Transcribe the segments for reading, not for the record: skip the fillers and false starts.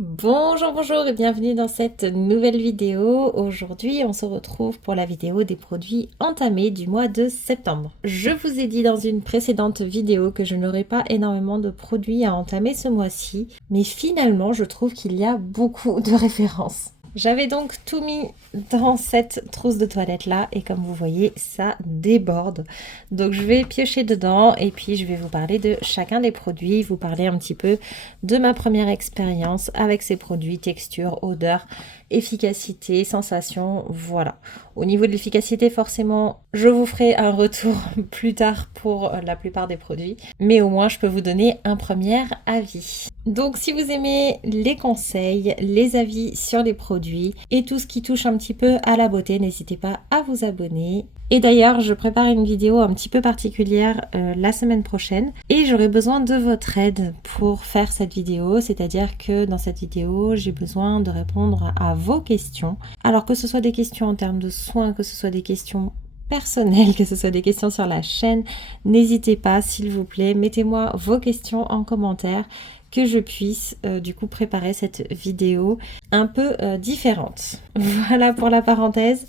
Bonjour, bonjour et bienvenue dans cette nouvelle vidéo. Aujourd'hui, on se retrouve pour la vidéo des produits entamés du mois de septembre. Je vous ai dit dans une précédente vidéo que je n'aurais pas énormément de produits à entamer ce mois-ci, mais finalement, je trouve qu'il y a beaucoup de références. J'avais donc tout mis dans cette trousse de toilette là et comme vous voyez ça déborde. Donc je vais piocher dedans et puis je vais vous parler de chacun des produits, vous parler un petit peu de ma première expérience avec ces produits, texture, odeur, efficacité, sensation, voilà. Au niveau de l'efficacité forcément je vous ferai un retour plus tard pour la plupart des produits, mais au moins je peux vous donner un premier avis. Donc si vous aimez les conseils, les avis sur les produits et tout ce qui touche un petit peu à la beauté, n'hésitez pas à vous abonner. Et d'ailleurs, je prépare une vidéo un petit peu particulière la semaine prochaine et j'aurai besoin de votre aide pour faire cette vidéo, c'est-à-dire que dans cette vidéo, j'ai besoin de répondre à vos questions. Alors que ce soit des questions en termes de soins, que ce soit des questions personnelles, que ce soit des questions sur la chaîne, n'hésitez pas, s'il vous plaît, mettez-moi vos questions en commentaire que je puisse du coup préparer cette vidéo un peu différente. Voilà pour la parenthèse.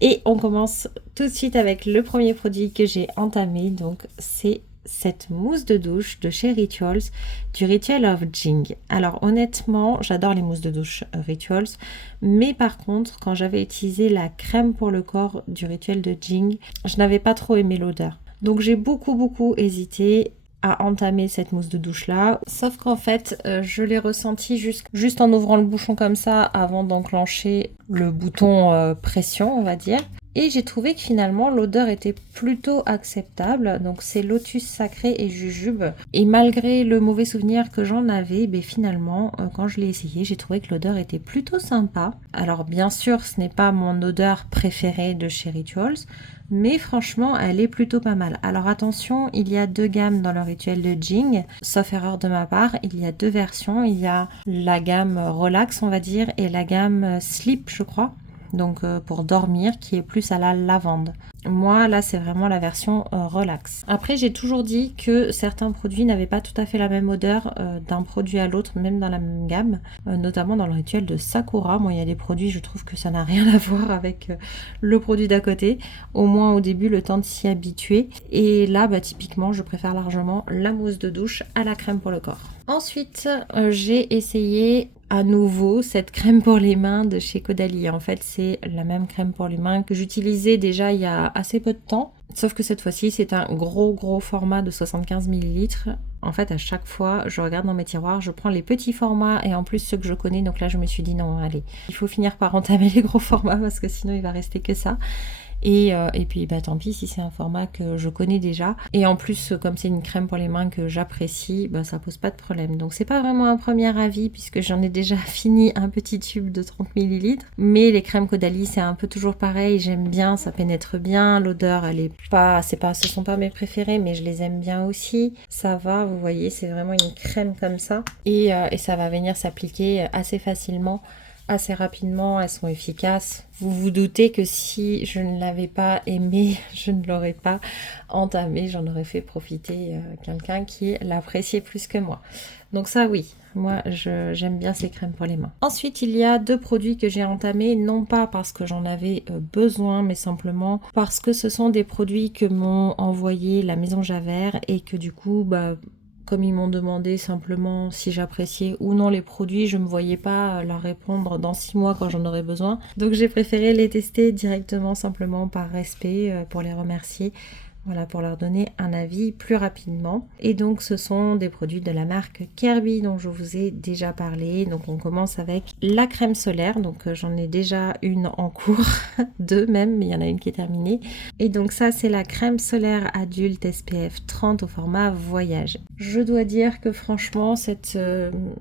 Et on commence tout de suite avec le premier produit que j'ai entamé. Donc c'est cette mousse de douche de chez Rituals, du Ritual of Jing. Alors honnêtement, j'adore les mousses de douche Rituals, mais par contre, quand j'avais utilisé la crème pour le corps du Ritual de Jing, je n'avais pas trop aimé l'odeur. Donc j'ai beaucoup hésité à entamer cette mousse de douche là, sauf qu'en fait je l'ai ressenti juste en ouvrant le bouchon comme ça avant d'enclencher le bouton pression on va dire, et j'ai trouvé que finalement l'odeur était plutôt acceptable. Donc c'est lotus sacré et jujube, et malgré le mauvais souvenir que j'en avais, finalement quand je l'ai essayé, j'ai trouvé que l'odeur était plutôt sympa. Alors bien sûr ce n'est pas mon odeur préférée de chez Rituals, mais franchement elle est plutôt pas mal. Alors attention, il y a deux gammes dans le Rituel de Jing, sauf erreur de ma part, il y a deux versions, il y a la gamme relax on va dire et la gamme sleep je crois, donc pour dormir, qui est plus à la lavande. Moi là c'est vraiment la version relax. Après j'ai toujours dit que certains produits n'avaient pas tout à fait la même odeur d'un produit à l'autre, même dans la même gamme, notamment dans le Rituel de Sakura. Moi il y a des produits, je trouve que ça n'a rien à voir avec le produit d'à côté, au moins au début le temps de s'y habituer. Et là typiquement je préfère largement la mousse de douche à la crème pour le corps. Ensuite j'ai essayé à nouveau cette crème pour les mains de chez Caudalie. En fait c'est la même crème pour les mains que j'utilisais déjà il y a assez peu de temps, sauf que cette fois-ci c'est un gros format de 75 ml. En fait à chaque fois je regarde dans mes tiroirs, je prends les petits formats et en plus ceux que je connais, donc là je me suis dit non allez, il faut finir par entamer les gros formats parce que sinon il va rester que ça. Et puis tant pis si c'est un format que je connais déjà. Et en plus, comme c'est une crème pour les mains que j'apprécie, ça pose pas de problème. Donc c'est pas vraiment un premier avis puisque j'en ai déjà fini un petit tube de 30 ml. Mais les crèmes Caudalie, c'est un peu toujours pareil. J'aime bien, ça pénètre bien. L'odeur, elle est pas, ce sont pas mes préférés, mais je les aime bien aussi. Ça va, vous voyez, c'est vraiment une crème comme ça. Et ça va venir s'appliquer assez facilement, assez rapidement, elles sont efficaces. Vous vous doutez que si je ne l'avais pas aimé, je ne l'aurais pas entamé, j'en aurais fait profiter quelqu'un qui l'appréciait plus que moi. Donc ça oui, moi j'aime bien ces crèmes pour les mains. Ensuite il y a deux produits que j'ai entamés, non pas parce que j'en avais besoin, mais simplement parce que ce sont des produits que m'ont envoyé la maison Javert et que du coup comme ils m'ont demandé simplement si j'appréciais ou non les produits, je ne me voyais pas leur répondre dans 6 mois quand j'en aurais besoin. Donc j'ai préféré les tester directement, simplement par respect, pour les remercier. Voilà, pour leur donner un avis plus rapidement. Et donc ce sont des produits de la marque Kirby dont je vous ai déjà parlé. Donc on commence avec la crème solaire. Donc j'en ai déjà une en cours, deux même, mais il y en a une qui est terminée. Et donc ça c'est la crème solaire adulte SPF 30 au format voyage. Je dois dire que franchement cette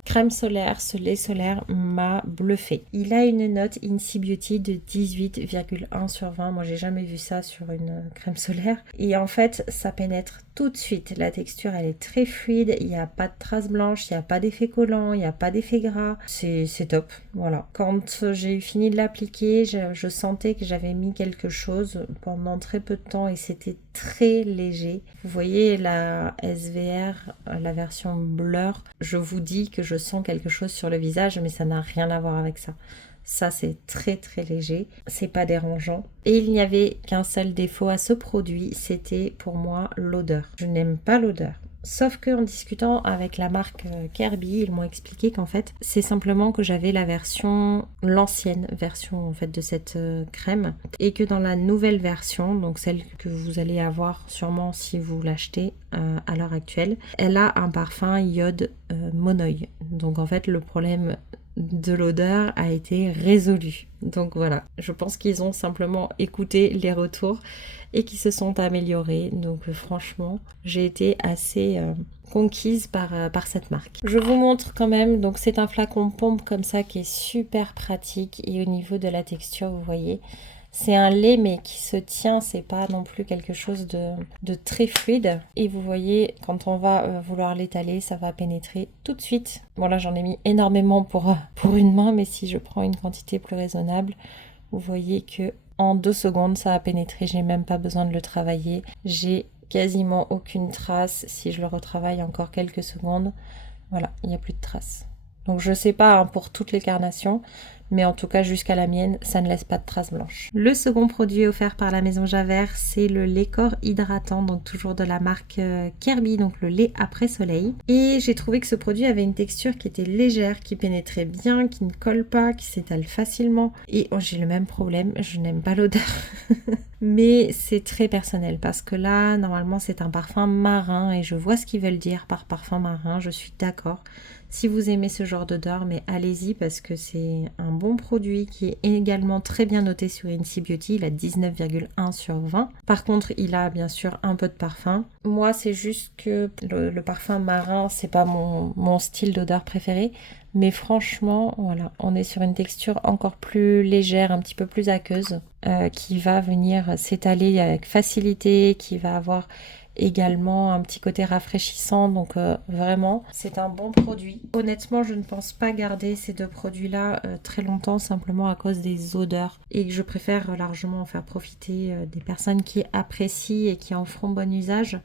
crème solaire, ce lait solaire m'a bluffé. Il a une note Inci Beauty de 18,1 sur 20. Moi j'ai jamais vu ça sur une crème solaire. Et en fait, ça pénètre tout de suite. La texture, elle est très fluide. Il n'y a pas de traces blanches, il n'y a pas d'effet collant, il n'y a pas d'effet gras. C'est top. Voilà. Quand j'ai eu fini de l'appliquer, je sentais que j'avais mis quelque chose pendant très peu de temps et c'était très léger. Vous voyez la SVR, la version blur. Je vous dis que je sens quelque chose sur le visage, mais ça n'a rien à voir avec ça. Ça, c'est très très léger, c'est pas dérangeant. Et il n'y avait qu'un seul défaut à ce produit, c'était pour moi l'odeur. Je n'aime pas l'odeur. Sauf qu'en discutant avec la marque Kirby, ils m'ont expliqué qu'en fait, c'est simplement que j'avais l'ancienne version en fait de cette crème, et que dans la nouvelle version, donc celle que vous allez avoir sûrement si vous l'achetez à l'heure actuelle, elle a un parfum iode monoï. Donc en fait, le problème de l'odeur a été résolu. Donc voilà, je pense qu'ils ont simplement écouté les retours et qu'ils se sont améliorés. Donc franchement, j'ai été assez conquise par cette marque. Je vous montre quand même, donc c'est un flacon pompe comme ça qui est super pratique et au niveau de la texture, vous voyez, c'est un lait mais qui se tient, c'est pas non plus quelque chose de très fluide. Et vous voyez, quand on va vouloir l'étaler, ça va pénétrer tout de suite. Bon là j'en ai mis énormément pour une main, mais si je prends une quantité plus raisonnable, vous voyez que en 2 secondes ça a pénétré, j'ai même pas besoin de le travailler. J'ai quasiment aucune trace. Si je le retravaille encore quelques secondes, voilà, il n'y a plus de traces. Donc je sais pas pour toutes les carnations, mais en tout cas jusqu'à la mienne, ça ne laisse pas de traces blanches. Le second produit offert par la maison Javert, c'est le lait corps hydratant, donc toujours de la marque Kirby, donc le lait après soleil. Et j'ai trouvé que ce produit avait une texture qui était légère, qui pénétrait bien, qui ne colle pas, qui s'étale facilement. Et j'ai le même problème, je n'aime pas l'odeur. Mais c'est très personnel parce que là, normalement, c'est un parfum marin et je vois ce qu'ils veulent dire par parfum marin, je suis d'accord. Si vous aimez ce genre d'odeur, mais allez-y parce que c'est un bon produit qui est également très bien noté sur Incy Beauty. Il a 19,1 sur 20. Par contre, il a bien sûr un peu de parfum. Moi, c'est juste que le parfum marin, c'est pas mon style d'odeur préféré. Mais franchement, voilà, on est sur une texture encore plus légère, un petit peu plus aqueuse, qui va venir s'étaler avec facilité, qui va avoir également un petit côté rafraîchissant, donc vraiment c'est un bon produit. Honnêtement, je ne pense pas garder ces deux produits là très longtemps simplement à cause des odeurs et que je préfère largement en faire profiter des personnes qui apprécient et qui en feront bon usage.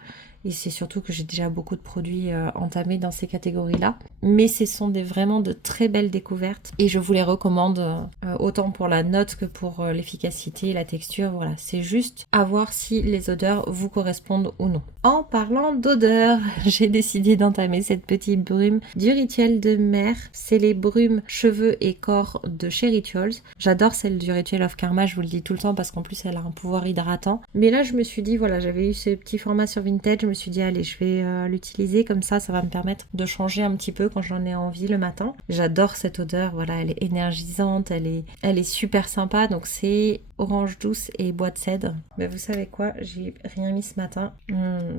Et c'est surtout que j'ai déjà beaucoup de produits entamés dans ces catégories-là. Mais ce sont vraiment de très belles découvertes et je vous les recommande autant pour la note que pour l'efficacité et la texture. Voilà, c'est juste à voir si les odeurs vous correspondent ou non. En parlant d'odeurs, j'ai décidé d'entamer cette petite brume du Rituel de mer. C'est les brumes cheveux et corps de chez Rituals. J'adore celle du Ritual of Karma, je vous le dis tout le temps parce qu'en plus elle a un pouvoir hydratant. Mais là je me suis dit, voilà, j'avais eu ce petit format sur Vinted, je me suis dit allez, je vais l'utiliser comme ça va me permettre de changer un petit peu quand j'en ai envie le matin. J'adore cette odeur, voilà, elle est énergisante, elle est super sympa. Donc c'est orange douce et bois de cèdre. Mais vous savez quoi, j'ai rien mis ce matin.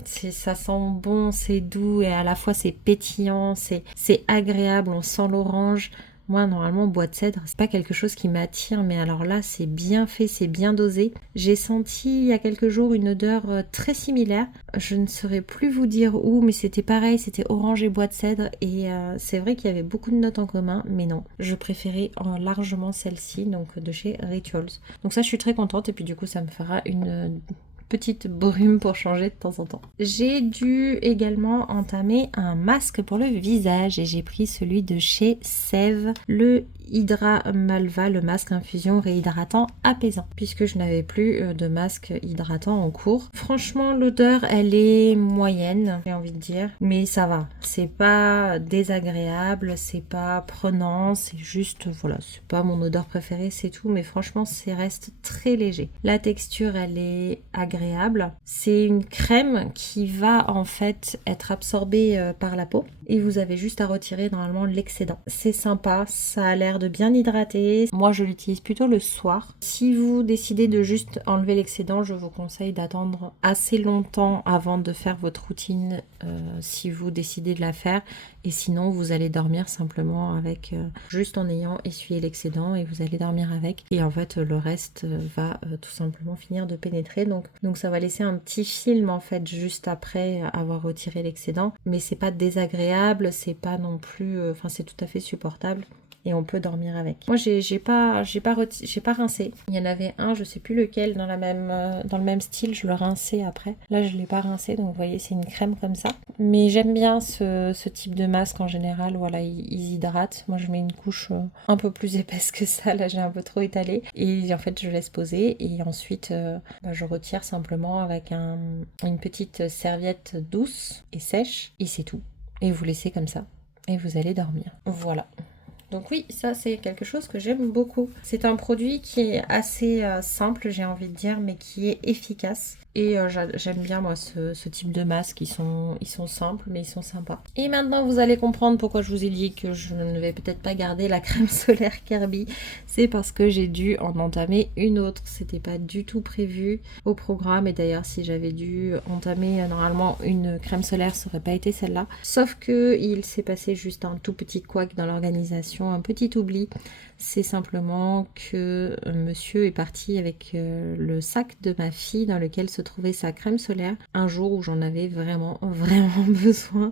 Ça sent bon, c'est doux et à la fois c'est pétillant, c'est agréable, on sent l'orange. Moi, normalement, bois de cèdre, c'est pas quelque chose qui m'attire, mais alors là, c'est bien fait, c'est bien dosé. J'ai senti il y a quelques jours une odeur très similaire. Je ne saurais plus vous dire où, mais c'était pareil, c'était orange et bois de cèdre. Et c'est vrai qu'il y avait beaucoup de notes en commun, mais non, je préférais largement celle-ci, donc de chez Rituals. Donc ça, je suis très contente, et puis du coup, ça me fera une petite brume pour changer de temps en temps. J'ai dû également entamer un masque pour le visage et j'ai pris celui de chez Sève, le Hydra Malva, le masque infusion réhydratant apaisant, puisque je n'avais plus de masque hydratant en cours. Franchement, l'odeur, elle est moyenne, j'ai envie de dire, mais ça va. C'est pas désagréable, c'est pas prenant, c'est juste, voilà, c'est pas mon odeur préférée, c'est tout, mais franchement, ça reste très léger. La texture, elle est agréable. C'est une crème qui va en fait être absorbée par la peau. et vous avez juste à retirer normalement l'excédent. C'est sympa, ça a l'air de bien hydrater. Moi je l'utilise plutôt le soir. Si vous décidez de juste enlever l'excédent, je vous conseille d'attendre assez longtemps avant de faire votre routine si vous décidez de la faire, et sinon vous allez dormir simplement avec juste en ayant essuyé l'excédent, et vous allez dormir avec, et en fait le reste va tout simplement finir de pénétrer, donc ça va laisser un petit film en fait juste après avoir retiré l'excédent, mais c'est pas désagréable, c'est pas non plus, c'est tout à fait supportable. Et on peut dormir avec. Moi, j'ai pas rincé. Il y en avait un, je sais plus lequel, dans le même style. Je le rinçais après. Là, je l'ai pas rincé, donc vous voyez, c'est une crème comme ça. Mais j'aime bien ce type de masque en général. Voilà, ils hydratent. Moi, je mets une couche un peu plus épaisse que ça. Là, j'ai un peu trop étalé. Et en fait, je laisse poser. Et ensuite, je retire simplement avec une petite serviette douce et sèche. Et c'est tout. Et vous laissez comme ça. Et vous allez dormir. Voilà. Donc oui, ça c'est quelque chose que j'aime beaucoup. C'est un produit qui est assez simple, j'ai envie de dire, mais qui est efficace. Et j'aime bien moi ce type de masques, ils sont simples mais ils sont sympas. Et maintenant vous allez comprendre pourquoi je vous ai dit que je ne vais peut-être pas garder la crème solaire Kirby. C'est parce que j'ai dû en entamer une autre, c'était pas du tout prévu au programme. Et d'ailleurs si j'avais dû entamer normalement une crème solaire, ça aurait pas été celle-là. Sauf que il s'est passé juste un tout petit couac dans l'organisation, un petit oubli. C'est simplement que monsieur est parti avec le sac de ma fille dans lequel se trouvait sa crème solaire un jour où j'en avais vraiment besoin,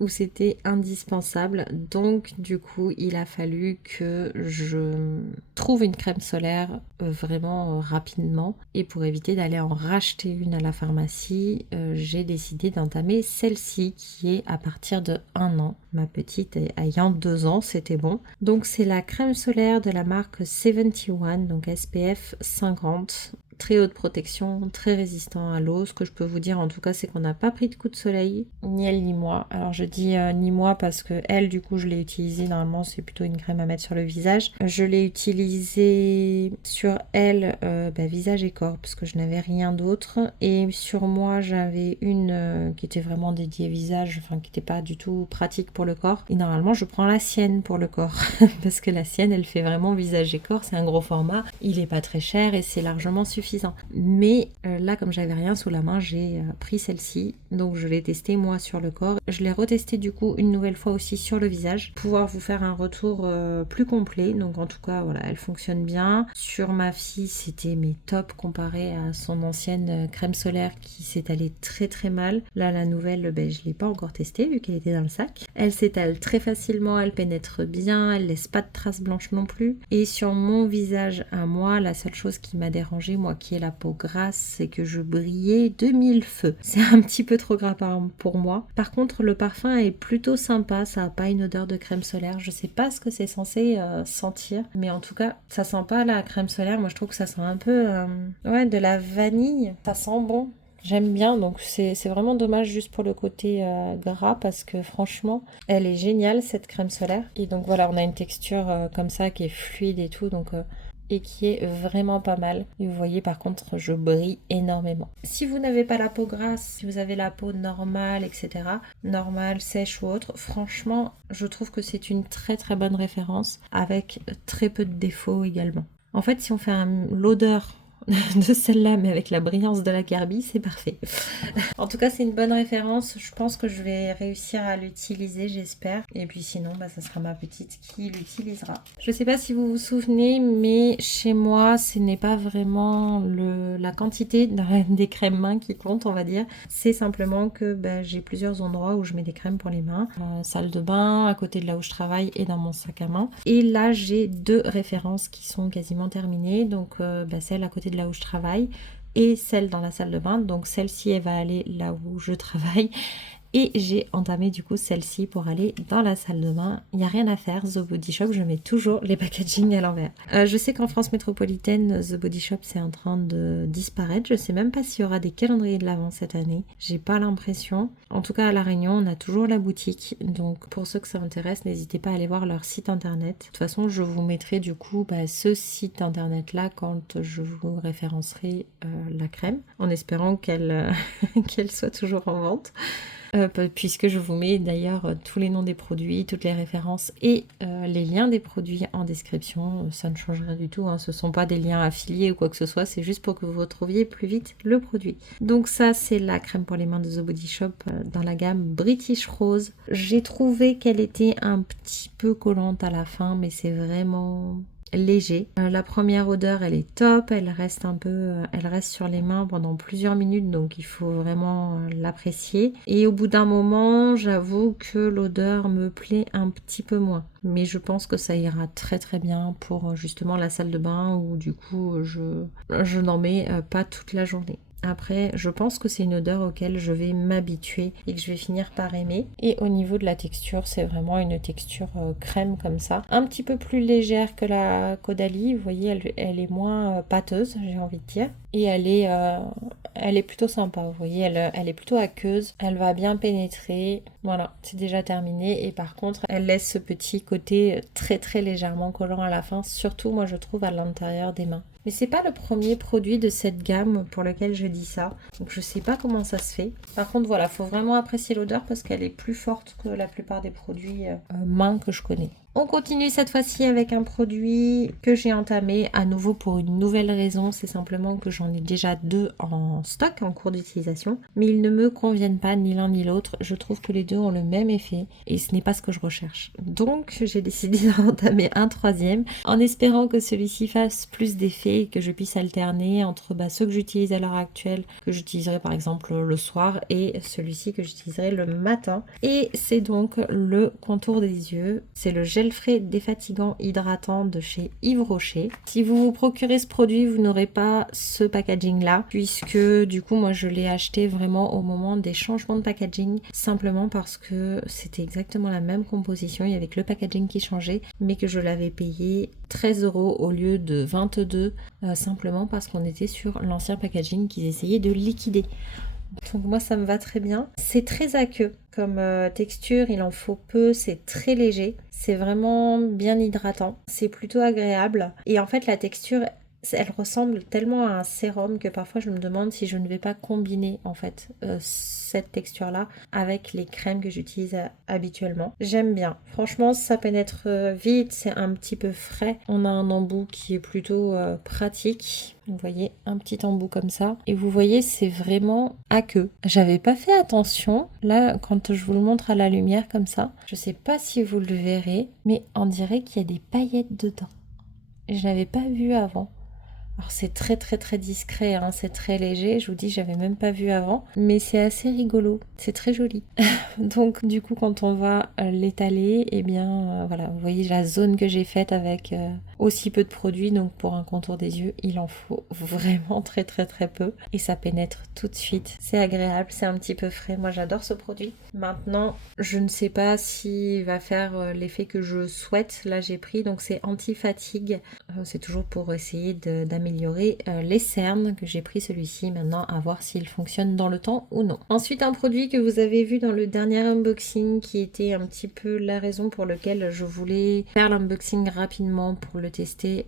où c'était indispensable. Donc du coup il a fallu que je trouve une crème solaire vraiment rapidement, et pour éviter d'aller en racheter une à la pharmacie, j'ai décidé d'entamer celle-ci qui est à partir de 1 an. Ma petite ayant 2 ans, c'était bon. Donc c'est la crème solaire de la marque 71, donc SPF 50. Très haute protection, très résistant à l'eau. Ce que je peux vous dire en tout cas, c'est qu'on n'a pas pris de coup de soleil, ni elle ni moi. Alors je dis ni moi parce que elle, du coup, je l'ai utilisée. Normalement, c'est plutôt une crème à mettre sur le visage. Je l'ai utilisée sur elle, visage et corps, parce que je n'avais rien d'autre. Et sur moi, j'avais une qui était vraiment dédiée visage, qui n'était pas du tout pratique pour le corps. Et normalement, je prends la sienne pour le corps, parce que la sienne, elle fait vraiment visage et corps. C'est un gros format. Il est pas très cher et c'est largement suffisant. Mais là, comme j'avais rien sous la main, j'ai pris celle-ci. Donc je l'ai testée moi sur le corps. Je l'ai retestée du coup une nouvelle fois aussi sur le visage, pour pouvoir vous faire un retour plus complet. Donc en tout cas, voilà, elle fonctionne bien. Sur ma fille, c'était top comparé à son ancienne crème solaire qui s'étalait très très mal. Là, la nouvelle, je l'ai pas encore testée vu qu'elle était dans le sac. Elle s'étale très facilement, elle pénètre bien, elle laisse pas de traces blanches non plus. Et sur mon visage à moi, la seule chose qui m'a dérangée, moi qui ai la peau grasse, c'est que je brillais de 1000 feux. C'est un petit peu trop gras pour moi. Par contre, le parfum est plutôt sympa, ça n'a pas une odeur de crème solaire. Je sais pas ce que c'est censé sentir, mais en tout cas, ça sent pas la crème solaire. Moi, je trouve que ça sent un peu de la vanille. Ça sent bon. J'aime bien, donc c'est vraiment dommage juste pour le côté gras, parce que franchement, elle est géniale cette crème solaire. Et donc voilà, on a une texture comme ça qui est fluide et tout, donc et qui est vraiment pas mal. Et vous voyez par contre, je brille énormément. Si vous n'avez pas la peau grasse, si vous avez la peau normale, etc., normale, sèche ou autre, franchement, je trouve que c'est une très très bonne référence, avec très peu de défauts également. En fait, si on fait l'odeur de celle-là, mais avec la brillance de la Kirby, c'est parfait. En tout cas, c'est une bonne référence. Je pense que je vais réussir à l'utiliser, j'espère. Et puis sinon, ça sera ma petite qui l'utilisera. Je sais pas si vous vous souvenez, mais chez moi, ce n'est pas vraiment la quantité des crèmes mains qui compte, on va dire. C'est simplement que j'ai plusieurs endroits où je mets des crèmes pour les mains. Salle de bain, à côté de là où je travaille, et dans mon sac à main. Et là, j'ai 2 références qui sont quasiment terminées. Donc, celle à côté de là où je travaille et celle dans la salle de bain. Donc celle-ci, elle va aller là où je travaille, et j'ai entamé du coup celle-ci pour aller dans la salle de bain. Il n'y a rien à faire, The Body Shop, je mets toujours les packaging à l'envers. Je sais qu'en France métropolitaine, The Body Shop c'est en train de disparaître. Je sais même pas s'il y aura des calendriers de l'Avent cette année. J'ai pas l'impression. En tout cas à La Réunion, on a toujours la boutique. Donc pour ceux que ça intéresse, n'hésitez pas à aller voir leur site internet. De toute façon, je vous mettrai du coup ce site internet là quand je vous référencerai la crème, en espérant qu'elle qu'elle soit toujours en vente. puisque je vous mets d'ailleurs tous les noms des produits, toutes les références et les liens des produits en description. Ça ne change rien du tout, hein. Ce ne sont pas des liens affiliés ou quoi que ce soit, c'est juste pour que vous retrouviez plus vite le produit. Donc ça, c'est la crème pour les mains de The Body Shop dans la gamme British Rose. J'ai trouvé qu'elle était un petit peu collante à la fin, mais c'est vraiment léger. La première odeur, elle est top, elle reste sur les mains pendant plusieurs minutes, donc il faut vraiment l'apprécier. Et au bout d'un moment, j'avoue que l'odeur me plaît un petit peu moins. Mais je pense que ça ira très très bien pour justement la salle de bain où du coup je n'en mets pas toute la journée. Après, je pense que c'est une odeur auquel je vais m'habituer et que je vais finir par aimer. Et au niveau de la texture, c'est vraiment une texture crème comme ça. Un petit peu plus légère que la Caudalie. Vous voyez, elle est moins pâteuse, j'ai envie de dire. Et elle est plutôt sympa. Vous voyez, elle est plutôt aqueuse. Elle va bien pénétrer. Voilà, c'est déjà terminé. Et par contre, elle laisse ce petit côté très très légèrement collant à la fin. Surtout, moi, je trouve à l'intérieur des mains. Mais c'est pas le premier produit de cette gamme pour lequel je dis ça. Donc je sais pas comment ça se fait. Par contre voilà, faut vraiment apprécier l'odeur parce qu'elle est plus forte que la plupart des produits mains que je connais. On continue cette fois-ci avec un produit que j'ai entamé à nouveau pour une nouvelle raison. C'est simplement que j'en ai déjà 2 en stock, en cours d'utilisation. Mais ils ne me conviennent pas ni l'un ni l'autre. Je trouve que les deux ont le même effet et ce n'est pas ce que je recherche. Donc j'ai décidé d'en entamer un 3e en espérant que celui-ci fasse plus d'effet et que je puisse alterner entre ceux que j'utilise à l'heure actuelle, que j'utiliserai par exemple le soir et celui-ci que j'utiliserai le matin. Et c'est donc le contour des yeux. C'est le gel frais défatigant hydratant de chez Yves Rocher. Si vous vous procurez ce produit, vous n'aurez pas ce packaging là, puisque du coup moi je l'ai acheté vraiment au moment des changements de packaging, simplement parce que c'était exactement la même composition, il y avait que le packaging qui changeait, mais que je l'avais payé 13 € au lieu de 22, simplement parce qu'on était sur l'ancien packaging qu'ils essayaient de liquider. Donc moi ça me va très bien. C'est très aqueux comme texture, il en faut peu, c'est très léger. C'est vraiment bien hydratant, c'est plutôt agréable. Et en fait la texture, elle ressemble tellement à un sérum que parfois je me demande si je ne vais pas combiner en fait cette texture là avec les crèmes que j'utilise habituellement. J'aime bien, franchement ça pénètre vite, c'est un petit peu frais. On a un embout qui est plutôt pratique. Vous voyez, un petit embout comme ça. Et vous voyez, c'est vraiment aqueux. J'avais pas fait attention. Là, quand je vous le montre à la lumière comme ça, je sais pas si vous le verrez, mais on dirait qu'il y a des paillettes dedans. Je l'avais pas vu avant. Alors c'est très très très discret, hein, c'est très léger, je vous dis j'avais même pas vu avant, mais c'est assez rigolo, c'est très joli. Donc du coup quand on va l'étaler, eh bien voilà, vous voyez la zone que j'ai faite avec aussi peu de produits, donc pour un contour des yeux il en faut vraiment très très très peu et ça pénètre tout de suite, c'est agréable, c'est un petit peu frais, moi j'adore ce produit. Maintenant je ne sais pas s'il va faire l'effet que je souhaite, là j'ai pris, donc c'est anti-fatigue, c'est toujours pour essayer d'améliorer les cernes que j'ai pris celui-ci, maintenant à voir s'il fonctionne dans le temps ou non. Ensuite un produit que vous avez vu dans le dernier unboxing qui était un petit peu la raison pour laquelle je voulais faire l'unboxing rapidement pour le tester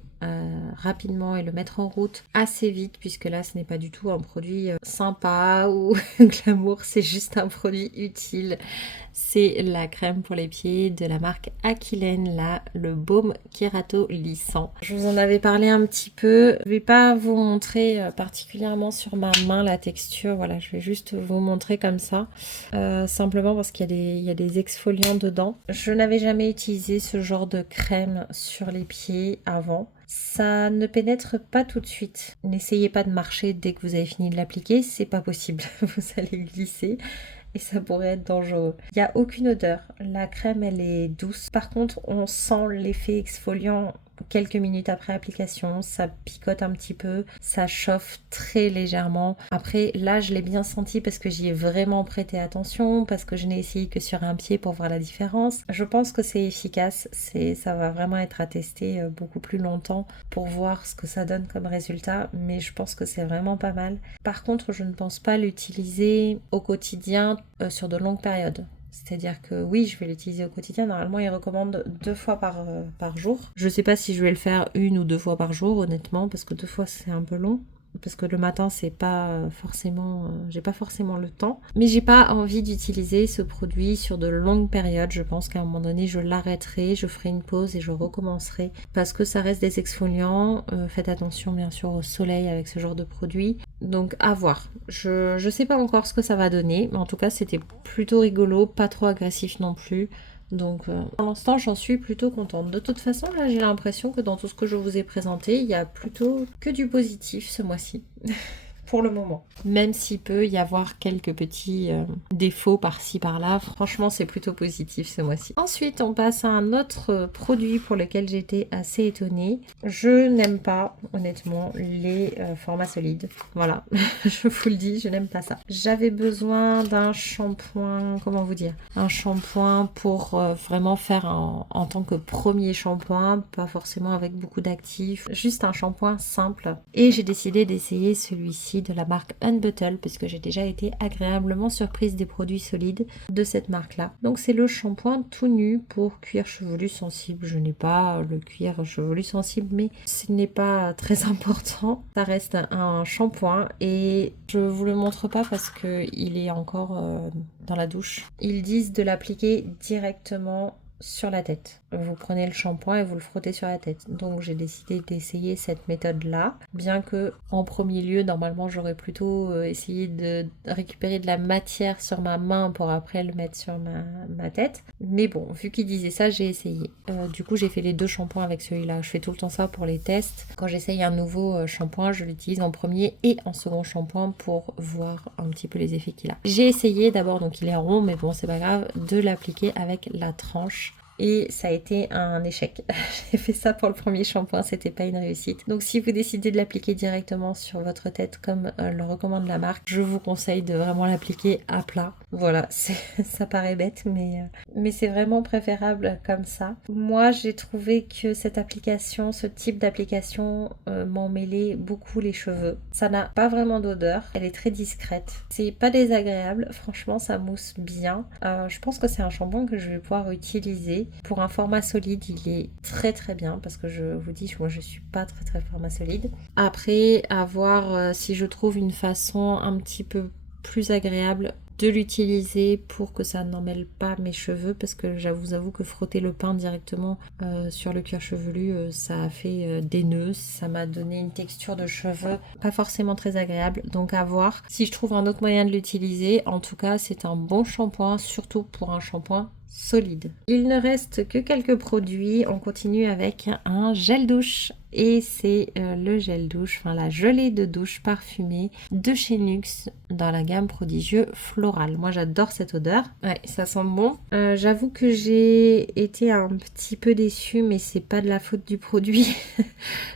rapidement et le mettre en route assez vite, puisque là ce n'est pas du tout un produit sympa ou glamour, c'est juste un produit utile. C'est la crème pour les pieds de la marque Aquilène, là, le baume Kerato lissant. Je vous en avais parlé un petit peu, je vais pas vous montrer particulièrement sur ma main la texture, voilà, je vais juste vous montrer comme ça, simplement parce qu'il y a des exfoliants dedans. Je n'avais jamais utilisé ce genre de crème sur les pieds avant. Ça ne pénètre pas tout de suite. N'essayez pas de marcher dès que vous avez fini de l'appliquer, c'est pas possible. Vous allez glisser et ça pourrait être dangereux. Il n'y a aucune odeur. La crème, elle est douce. Par contre, on sent l'effet exfoliant quelques minutes après application, ça picote un petit peu, ça chauffe très légèrement. Après là je l'ai bien senti parce que j'y ai vraiment prêté attention, parce que je n'ai essayé que sur un pied pour voir la différence. Je pense que c'est efficace, ça va vraiment être à tester beaucoup plus longtemps pour voir ce que ça donne comme résultat, mais je pense que c'est vraiment pas mal. Par contre je ne pense pas l'utiliser au quotidien sur de longues périodes. C'est-à-dire que oui, je vais l'utiliser au quotidien. Normalement, il recommande 2 fois par jour. Je ne sais pas si je vais le faire 1 ou 2 fois par jour, honnêtement, parce que 2 fois, c'est un peu long. parce que le matin c'est pas forcément, j'ai pas forcément le temps, mais j'ai pas envie d'utiliser ce produit sur de longues périodes. Je pense qu'à un moment donné je l'arrêterai, je ferai une pause et je recommencerai parce que ça reste des exfoliants. Faites attention bien sûr au soleil avec ce genre de produit, donc à voir. Je sais pas encore ce que ça va donner, mais en tout cas c'était plutôt rigolo, pas trop agressif non plus. Donc pour l'instant j'en suis plutôt contente. De toute façon là j'ai l'impression que dans tout ce que je vous ai présenté, il y a plutôt que du positif ce mois-ci. Pour le moment. Même s'il peut y avoir quelques petits défauts par-ci par-là, franchement c'est plutôt positif ce mois-ci. Ensuite on passe à un autre produit pour lequel j'étais assez étonnée. Je n'aime pas honnêtement les formats solides. Voilà, je vous le dis, je n'aime pas ça. J'avais besoin d'un shampoing, comment vous dire, un shampoing pour vraiment faire en tant que premier shampoing, pas forcément avec beaucoup d'actifs, juste un shampoing simple. Et j'ai décidé d'essayer celui-ci de la marque Unbottle puisque j'ai déjà été agréablement surprise des produits solides de cette marque là. Donc c'est le shampoing tout nu pour cuir chevelu sensible. Je n'ai pas le cuir chevelu sensible mais ce n'est pas très important. Ça reste un shampoing et je vous le montre pas parce que il est encore dans la douche. Ils disent de l'appliquer directement sur la tête. Vous prenez le shampoing et vous le frottez sur la tête. Donc j'ai décidé d'essayer cette méthode là, bien que en premier lieu normalement j'aurais plutôt essayé de récupérer de la matière sur ma main pour après le mettre sur ma tête. Mais bon, vu qu'il disait ça, j'ai essayé. Du coup j'ai fait les deux shampoings avec celui-là. Je fais tout le temps ça pour les tests. Quand j'essaye un nouveau shampoing, je l'utilise en premier et en second shampoing pour voir un petit peu les effets qu'il a. J'ai essayé d'abord, donc il est rond mais bon c'est pas grave, de l'appliquer avec la tranche. Et ça a été un échec. J'ai fait ça pour le premier shampoing, c'était pas une réussite. Donc si vous décidez de l'appliquer directement sur votre tête comme le recommande la marque, je vous conseille de vraiment l'appliquer à plat. Voilà, ça paraît bête, mais c'est vraiment préférable comme ça. Moi, j'ai trouvé que cette application, ce type d'application m'emmêlait beaucoup les cheveux. Ça n'a pas vraiment d'odeur, elle est très discrète. C'est pas désagréable, franchement, ça mousse bien. Je pense que c'est un shampoing que je vais pouvoir utiliser. Pour un format solide, il est très très bien parce que je vous dis, moi je suis pas très format solide. Après, à voir si je trouve une façon un petit peu plus agréable de l'utiliser pour que ça n'emmêle pas mes cheveux parce que vous avoue que frotter le pain directement sur le cuir chevelu, ça a fait des nœuds, ça m'a donné une texture de cheveux pas forcément très agréable, donc à voir si je trouve un autre moyen de l'utiliser. En tout cas, c'est un bon shampoing, surtout pour un shampoing solide. Il ne reste que quelques produits. On continue avec un gel douche et c'est le gel douche, enfin la gelée de douche parfumée de chez Nuxe dans la gamme Prodigieux Floral. Moi j'adore cette odeur, ouais, ça sent bon. J'avoue que j'ai été un petit peu déçue, mais c'est pas de la faute du produit.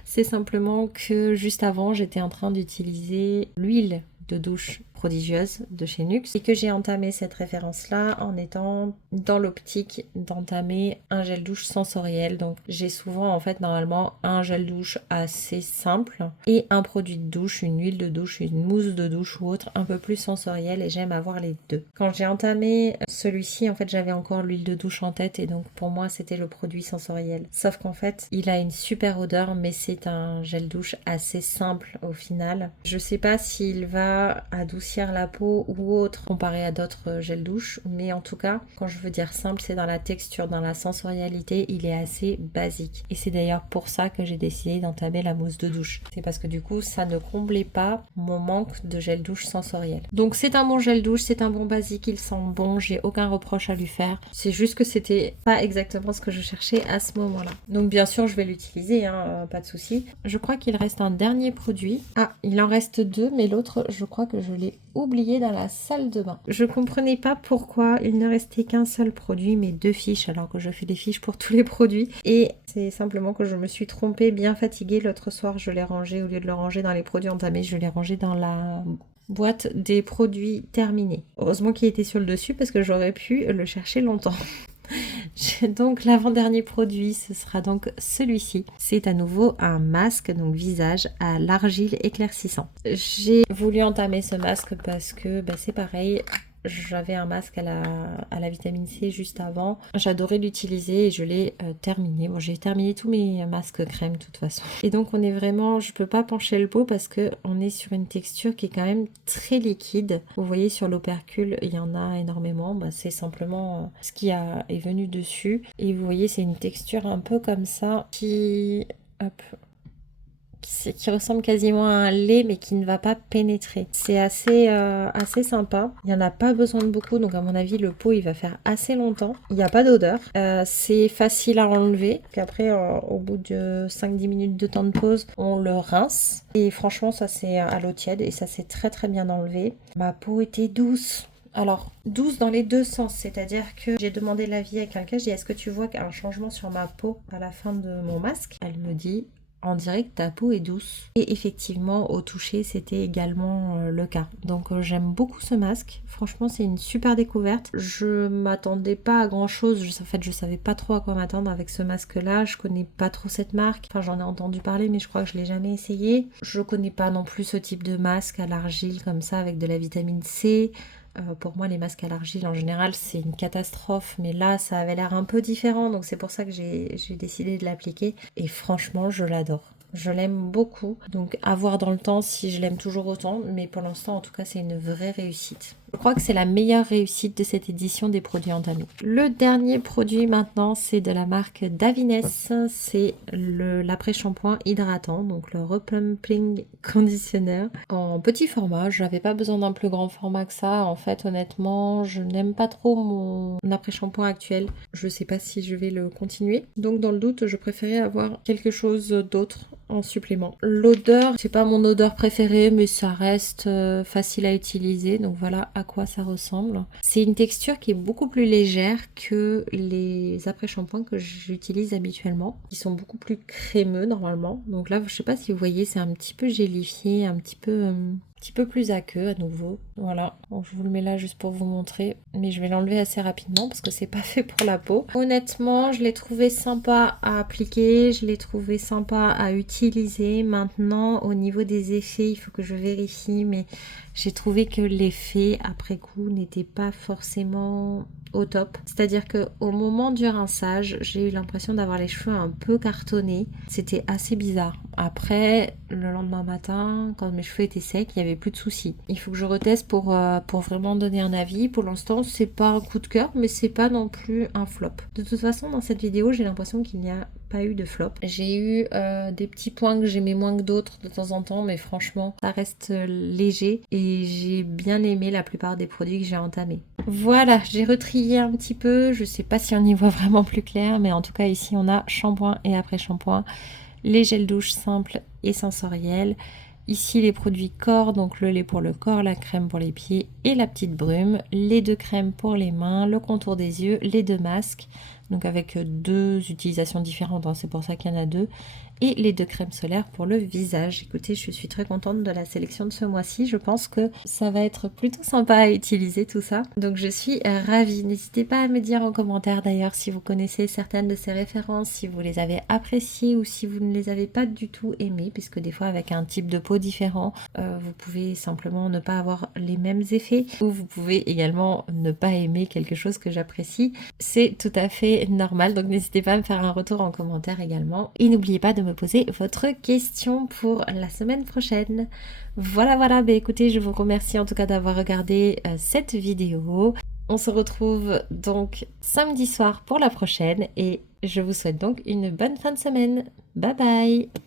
C'est simplement que juste avant j'étais en train d'utiliser l'huile de douche prodigieuse de chez Nuxe et que j'ai entamé cette référence là en étant dans l'optique d'entamer un gel douche sensoriel. Donc j'ai souvent en fait normalement un gel douche assez simple et un produit de douche, une huile de douche, une mousse de douche ou autre un peu plus sensorielle, et j'aime avoir les deux. Quand j'ai entamé celui-ci, en fait j'avais encore l'huile de douche en tête et donc pour moi c'était le produit sensoriel. Sauf qu'en fait il a une super odeur mais c'est un gel douche assez simple au final. Je sais pas s'il va adoucir la peau ou autre comparé à d'autres gels douche, mais en tout cas quand je veux dire simple, c'est dans la texture, dans la sensorialité, il est assez basique et c'est d'ailleurs pour ça que j'ai décidé d'entamer la mousse de douche. C'est parce que du coup ça ne comblait pas mon manque de gel douche sensoriel. Donc c'est un bon gel douche, c'est un bon basique, il sent bon, j'ai aucun reproche à lui faire, c'est juste que c'était pas exactement ce que je cherchais à ce moment là. Donc bien sûr je vais l'utiliser, hein, pas de souci. Je crois qu'il reste un dernier produit. Ah, il en reste deux, mais l'autre je crois que je l'ai oublié dans la salle de bain. Je comprenais pas pourquoi il ne restait qu'un seul produit mais deux fiches alors que je fais des fiches pour tous les produits, et c'est simplement que je me suis trompée, bien fatiguée l'autre soir. Je l'ai rangé, au lieu de le ranger dans les produits entamés, je l'ai rangé dans la boîte des produits terminés. Heureusement qu'il était sur le dessus parce que j'aurais pu le chercher longtemps. Donc l'avant-dernier produit, ce sera donc celui-ci. C'est à nouveau un masque, donc visage à l'argile éclaircissant. J'ai voulu entamer ce masque parce que c'est pareil, j'avais un masque à la vitamine C juste avant. J'adorais l'utiliser et je l'ai terminé. Bon, j'ai terminé tous mes masques crème de toute façon. Et donc on est vraiment, je peux pas pencher le pot parce que on est sur une texture qui est quand même très liquide. Vous voyez sur l'opercule, il y en a énormément. Bah, c'est simplement ce qui est venu dessus. Et vous voyez, c'est une texture un peu comme ça qui... Hop, qui ressemble quasiment à un lait mais qui ne va pas pénétrer. C'est assez sympa. Il n'y en a pas besoin de beaucoup, donc à mon avis le pot il va faire assez longtemps. Il n'y a pas d'odeur. C'est facile à enlever. Puis après au bout de 5-10 minutes de temps de pause, on le rince. Et franchement ça c'est à l'eau tiède et ça s'est très très bien enlevé. Ma peau était douce. Alors, douce dans les deux sens, c'est-à-dire que j'ai demandé l'avis à quelqu'un, j'ai dit est-ce que tu vois un changement sur ma peau à la fin de mon masque? Elle me dit on dirait que ta peau est douce. Et effectivement, au toucher, c'était également le cas. Donc j'aime beaucoup ce masque. Franchement, c'est une super découverte. Je m'attendais pas à grand chose. En fait, je savais pas trop à quoi m'attendre avec ce masque-là. Je connais pas trop cette marque. Enfin, j'en ai entendu parler, mais je crois que je l'ai jamais essayé. Je connais pas non plus ce type de masque à l'argile comme ça avec de la vitamine C. Pour moi, les masques à l'argile, en général, c'est une catastrophe. Mais là, ça avait l'air un peu différent. Donc, c'est pour ça que j'ai décidé de l'appliquer. Et franchement, je l'adore. Je l'aime beaucoup. Donc, à voir dans le temps si je l'aime toujours autant. Mais pour l'instant, en tout cas, c'est une vraie réussite. Je crois que c'est la meilleure réussite de cette édition des produits entamés. Le dernier produit maintenant, c'est de la marque Davines. C'est l'après-shampoing hydratant, donc le Replumping Conditioner en petit format. Je n'avais pas besoin d'un plus grand format que ça. En fait, honnêtement, je n'aime pas trop mon après-shampoing actuel. Je ne sais pas si je vais le continuer. Donc, dans le doute, je préférais avoir quelque chose d'autre en supplément. L'odeur, c'est pas mon odeur préférée, mais ça reste facile à utiliser. Donc voilà à quoi ça ressemble. C'est une texture qui est beaucoup plus légère que les après-shampoings que j'utilise habituellement. Ils sont beaucoup plus crémeux normalement. Donc là, je sais pas si vous voyez, c'est un petit peu gélifié, un petit peu plus aqueux à nouveau. Voilà, bon, je vous le mets là juste pour vous montrer, mais je vais l'enlever assez rapidement parce que c'est pas fait pour la peau. Honnêtement, je l'ai trouvé sympa à appliquer, je l'ai trouvé sympa à utiliser. Maintenant, au niveau des effets, il faut que je vérifie, mais j'ai trouvé que l'effet après coup n'était pas forcément au top. C'est-à-dire que au moment du rinçage, j'ai eu l'impression d'avoir les cheveux un peu cartonnés. C'était assez bizarre. Après, le lendemain matin, quand mes cheveux étaient secs, il n'y avait plus de soucis. Il faut que je reteste pour vraiment donner un avis. Pour l'instant, c'est pas un coup de cœur, mais c'est pas non plus un flop. De toute façon, dans cette vidéo, j'ai l'impression qu'il n'y a pas eu de flop. J'ai eu des petits points que j'aimais moins que d'autres de temps en temps, mais franchement, ça reste léger et j'ai bien aimé la plupart des produits que j'ai entamés. Voilà, j'ai retrié un petit peu. Je sais pas si on y voit vraiment plus clair, mais en tout cas, ici, on a shampoing et après-shampoing. Les gels douche simples et sensoriels. Ici les produits corps, donc le lait pour le corps, la crème pour les pieds et la petite brume. Les 2 crèmes pour les mains, le contour des yeux, les 2 masques. Donc avec 2 utilisations différentes, hein, c'est pour ça qu'il y en a 2. Et les 2 crèmes solaires pour le visage. Écoutez, je suis très contente de la sélection de ce mois-ci. Je pense que ça va être plutôt sympa à utiliser tout ça. Donc je suis ravie. N'hésitez pas à me dire en commentaire d'ailleurs si vous connaissez certaines de ces références, si vous les avez appréciées ou si vous ne les avez pas du tout aimées, puisque des fois avec un type de peau différent, vous pouvez simplement ne pas avoir les mêmes effets, ou vous pouvez également ne pas aimer quelque chose que j'apprécie. C'est tout à fait normal, donc n'hésitez pas à me faire un retour en commentaire également. Et n'oubliez pas de me poser votre question pour la semaine prochaine. Voilà, bah écoutez, je vous remercie en tout cas d'avoir regardé cette vidéo. On se retrouve donc samedi soir pour la prochaine et je vous souhaite donc une bonne fin de semaine. Bye bye!